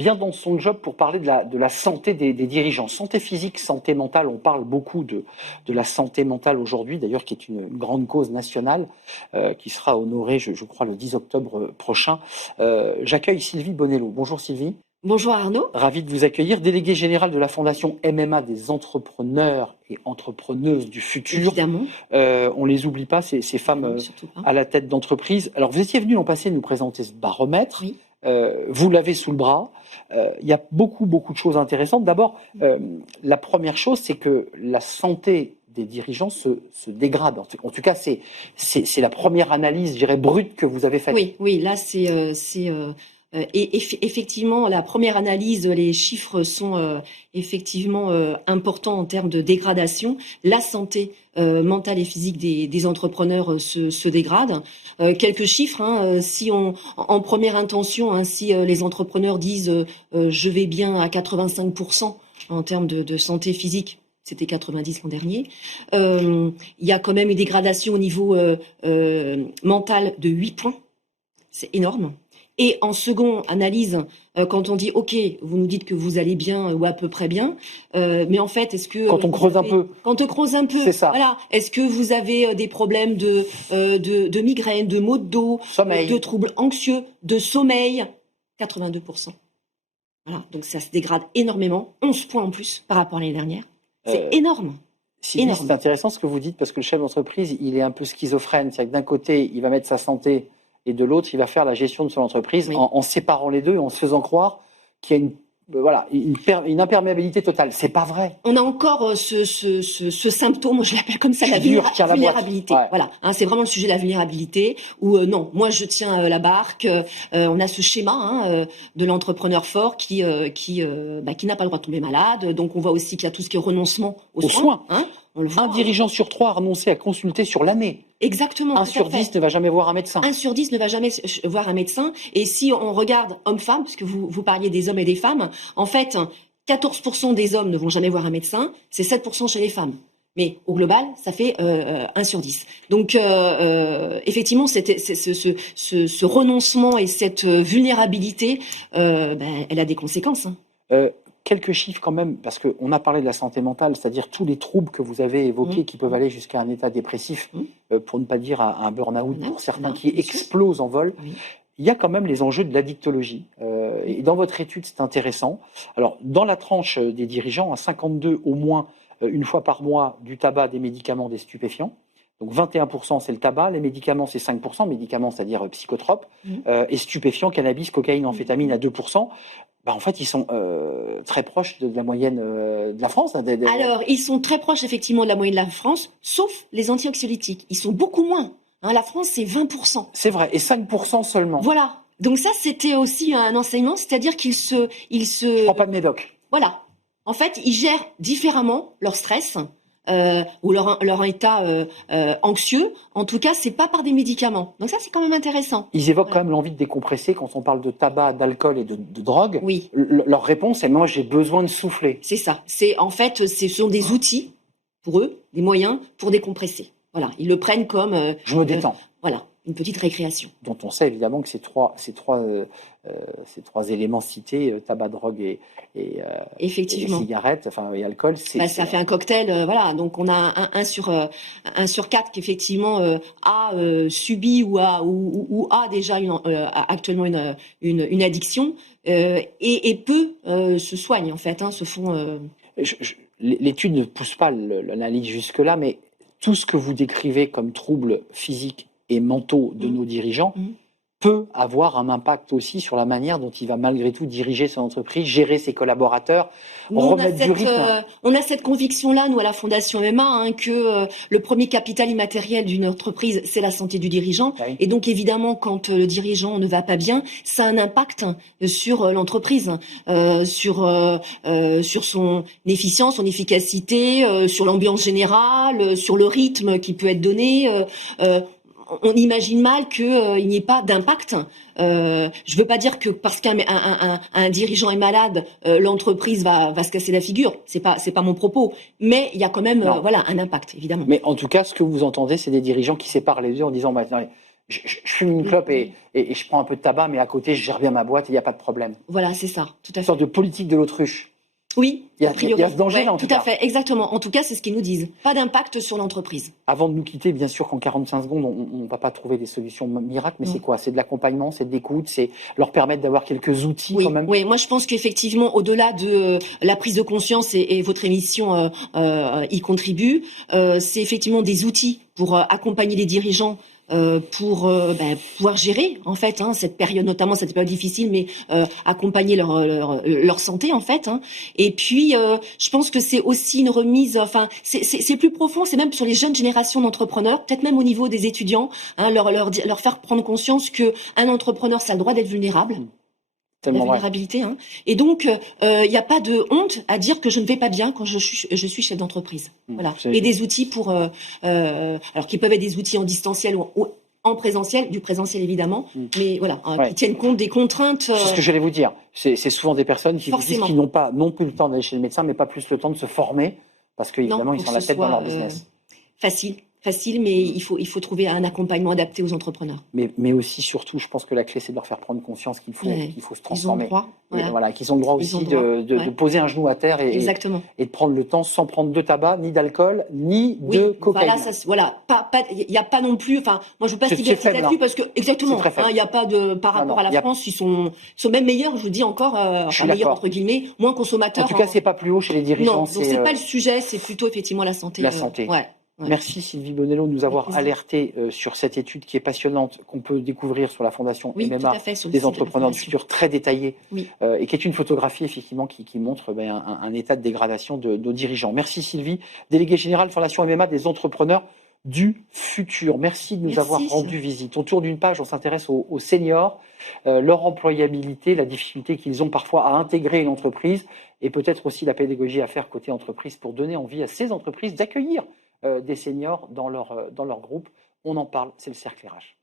bien dans son job pour parler de la santé des dirigeants. Santé physique, santé mentale, on parle beaucoup de la santé mentale aujourd'hui, d'ailleurs qui est une grande cause nationale qui sera honorée, je crois, le 10 octobre prochain. J'accueille Sylvie Bonello. Bonjour Sylvie. Bonjour Arnaud. Ravi de vous accueillir, déléguée générale de la Fondation MMA des entrepreneurs et entrepreneuses du futur. Évidemment. On les oublie pas, ces femmes à la tête d'entreprise. Alors vous étiez venu l'an passé nous présenter ce baromètre. Oui. Vous l'avez sous le bras. Il y a beaucoup de choses intéressantes. D'abord, la première chose, c'est que la santé des dirigeants se dégrade. En tout cas, c'est la première analyse, je dirais, brute que vous avez faite. Oui, là et effectivement, la première analyse, les chiffres sont effectivement importants en termes de dégradation. La santé mentale et physique des entrepreneurs se dégrade. Quelques chiffres, si en première intention, si les entrepreneurs disent je vais bien à 85% en termes de santé physique, c'était 90 l'an dernier. Il y a quand même une dégradation au niveau mental de 8 points. C'est énorme. Et en seconde analyse, quand on dit OK, vous nous dites que vous allez bien ou à peu près bien, mais en fait, est-ce que quand on creuse un peu, c'est ça. Voilà, est-ce que vous avez des problèmes de migraine, de maux de dos, de troubles anxieux, de sommeil? 82%. Voilà, donc ça se dégrade énormément, 11 points en plus par rapport à l'année dernière. C'est énorme. C'est intéressant ce que vous dites parce que le chef d'entreprise, il est un peu schizophrène, c'est-à-dire que d'un côté, il va mettre sa santé et de l'autre, il va faire la gestion de son entreprise en séparant les deux et en se faisant croire qu'il y a une imperméabilité totale. C'est pas vrai. On a encore ce symptôme, je l'appelle comme ça, la vulnérabilité. Ouais. Voilà, c'est vraiment le sujet de la vulnérabilité. Où non, moi je tiens la barque. On a ce schéma de l'entrepreneur fort qui n'a pas le droit de tomber malade. Donc on voit aussi qu'il y a tout ce qui est renoncement aux soins. On le voit, un dirigeant sur 3 a renoncé à consulter sur l'année. Exactement. 1 sur 10 ne va jamais voir un médecin. 1 sur 10 ne va jamais voir un médecin. Et si on regarde homme-femme, puisque vous parliez des hommes et des femmes, en fait, 14% des hommes ne vont jamais voir un médecin, c'est 7% chez les femmes. Mais au global, ça fait 1 sur 10. Donc, effectivement, ce renoncement et cette vulnérabilité, elle a des conséquences. Quelques chiffres quand même, parce qu'on a parlé de la santé mentale, c'est-à-dire tous les troubles que vous avez évoqués qui peuvent aller jusqu'à un état dépressif, pour ne pas dire à un burn-out pour certains qui explosent en vol. Oui. Il y a quand même les enjeux de l'addictologie. Et dans votre étude, c'est intéressant. Alors, dans la tranche des dirigeants, à 52 au moins une fois par mois, du tabac, des médicaments, des stupéfiants. Donc 21% c'est le tabac, les médicaments c'est 5%, médicaments c'est-à-dire psychotropes, et stupéfiants, cannabis, cocaïne, amphétamine à 2%. En fait, ils sont très proches de la moyenne de la France. Alors, ils sont très proches effectivement de la moyenne de la France, sauf les antioxydatifs. Ils sont beaucoup moins. La France, c'est 20%. C'est vrai, et 5% seulement. Voilà. Donc ça, c'était aussi un enseignement, c'est-à-dire qu'ils se... Je prends pas de médoc. Voilà. En fait, ils gèrent différemment leur stress ou leur état anxieux. En tout cas, c'est pas par des médicaments. Donc ça, c'est quand même intéressant. Ils évoquent quand même l'envie de décompresser quand on parle de tabac, d'alcool et de drogue. Oui. Leur réponse est « moi, j'ai besoin de souffler ». C'est ça. Ce sont des outils pour eux, des moyens pour décompresser. Voilà. Ils le prennent comme... je me détends. Voilà. Une petite récréation. Dont on sait évidemment que ces trois éléments cités, tabac, drogue et cigarettes, et alcool, ça fait un cocktail, voilà. Donc on a un sur 4 qui effectivement a subi ou a déjà actuellement une addiction et peu se soignent en fait, se font. L'étude ne pousse pas l'analyse jusque là, mais tout ce que vous décrivez comme troubles physiques et mentaux de nos dirigeants peut avoir un impact aussi sur la manière dont il va malgré tout diriger son entreprise, gérer ses collaborateurs, remettre du rythme. On a cette conviction-là, nous, à la Fondation MMA, que le premier capital immatériel d'une entreprise, c'est la santé du dirigeant. Oui. Et donc, évidemment, quand le dirigeant ne va pas bien, ça a un impact sur l'entreprise, sur son efficience, son efficacité, sur l'ambiance générale, sur le rythme qui peut être donné. On imagine mal qu'il n'y ait pas d'impact. Je veux pas dire que parce qu'un dirigeant est malade, l'entreprise va se casser la figure. C'est pas mon propos. Mais il y a quand même un impact, évidemment. Mais en tout cas, ce que vous entendez, c'est des dirigeants qui séparent les deux en disant je fume une clope et je prends un peu de tabac, mais à côté, je gère bien ma boîte et il n'y a pas de problème. Voilà, c'est ça, tout à fait. Une sorte de politique de l'autruche. Oui, il y a ce danger-là, en tout cas. Tout à fait, exactement. En tout cas, c'est ce qu'ils nous disent. Pas d'impact sur l'entreprise. Avant de nous quitter, bien sûr qu'en 45 secondes, on ne va pas trouver des solutions miracles, mais c'est quoi? C'est de l'accompagnement, c'est de l'écoute, c'est leur permettre d'avoir quelques outils quand même? Oui, moi je pense qu'effectivement, au-delà de la prise de conscience, et votre émission y contribue, c'est effectivement des outils pour accompagner les dirigeants pour pouvoir gérer en fait cette période, notamment cette période difficile, mais accompagner leur santé en fait. Et puis je pense que c'est aussi une remise, enfin c'est plus profond, c'est même sur les jeunes générations d'entrepreneurs, peut-être même au niveau des étudiants, leur faire prendre conscience que un entrepreneur, ça a le droit d'être vulnérable. La vulnérabilité, Et donc, il n'y a pas de honte à dire que je ne vais pas bien quand je suis chef d'entreprise. Voilà. Et des outils pour, alors qui peuvent être des outils en distanciel ou en présentiel, du présentiel évidemment, mais voilà, qui tiennent compte des contraintes. C'est ce que j'allais vous dire. C'est souvent des personnes qui vous disent qu'ils n'ont pas non plus le temps d'aller chez le médecin, mais pas plus le temps de se former, parce qu'évidemment, ils sont la tête dans leur business. Facile, mais il faut trouver un accompagnement adapté aux entrepreneurs. Mais aussi, surtout, je pense que la clé, c'est de leur faire prendre conscience qu'il faut se transformer. Ils ont le droit. Voilà, qu'ils ont le droit aussi de poser un genou à terre et de prendre le temps sans prendre de tabac, ni d'alcool, ni de cocaïne. Voilà, il n'y a pas non plus. Enfin, moi, je veux pas stigmatiser là-dessus parce que exactement, il n'y a pas de par rapport à la France, ils sont même meilleurs. Je vous dis encore, meilleurs entre guillemets, moins consommateurs. En tout cas, c'est pas plus haut chez les dirigeants. Non, donc c'est pas le sujet, c'est plutôt effectivement la santé. La santé. Merci Sylvie Bonello de nous avoir alerté sur cette étude qui est passionnante, qu'on peut découvrir sur la Fondation MMA des entrepreneurs du futur, très détaillée, et qui est une photographie effectivement qui montre un état de dégradation de nos dirigeants. Merci Sylvie, déléguée générale Fondation MMA des entrepreneurs du futur. Merci de nous avoir rendu visite. Autour d'une page, on s'intéresse aux seniors, leur employabilité, la difficulté qu'ils ont parfois à intégrer une entreprise, et peut-être aussi la pédagogie à faire côté entreprise pour donner envie à ces entreprises d'accueillir des seniors dans leur groupe. On en parle, c'est le cercle RH.